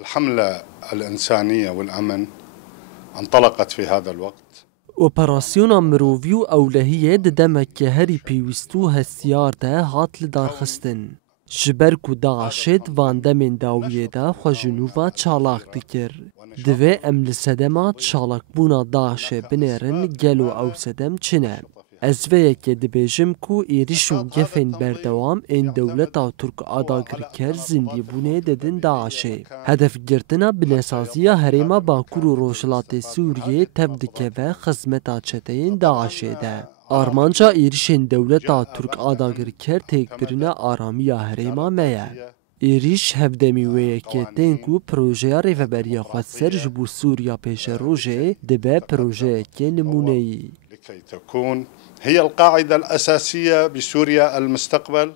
الحملة الإنسانية والأمن انطلقت في هذا الوقت. اوپراسیونا مرووی و اولهیه دمک هری پیوستو هستیار ده هات لدارخستن. جبر کو داعشت واندمین داویه ده خو جنوبا چالاک دکر. دوی ام لسدما چالاک بونا داعشه بنرن گلو او سدم چنه. از وی که دبیجم کو ایریشون گفین بردوام این دولت او ترک آداگر کر زندی بونه ددن داعشه. هدف گرتنا بنسازیا هریما باکور و روشلات سوریه تبدکه و خزمتا چتین داعشه ده. آرمانجا ایریشین دولت او ترک آداگر کر تکبرنا آرامیا هریما میه. ایریش هفدمی ویه که تنکو پروژه ریفبریا خود سرج بو سوریا پیش روژه دبه پروژه که نمونهی. لكي تكون هي القاعدة الأساسية بسوريا المستقبل.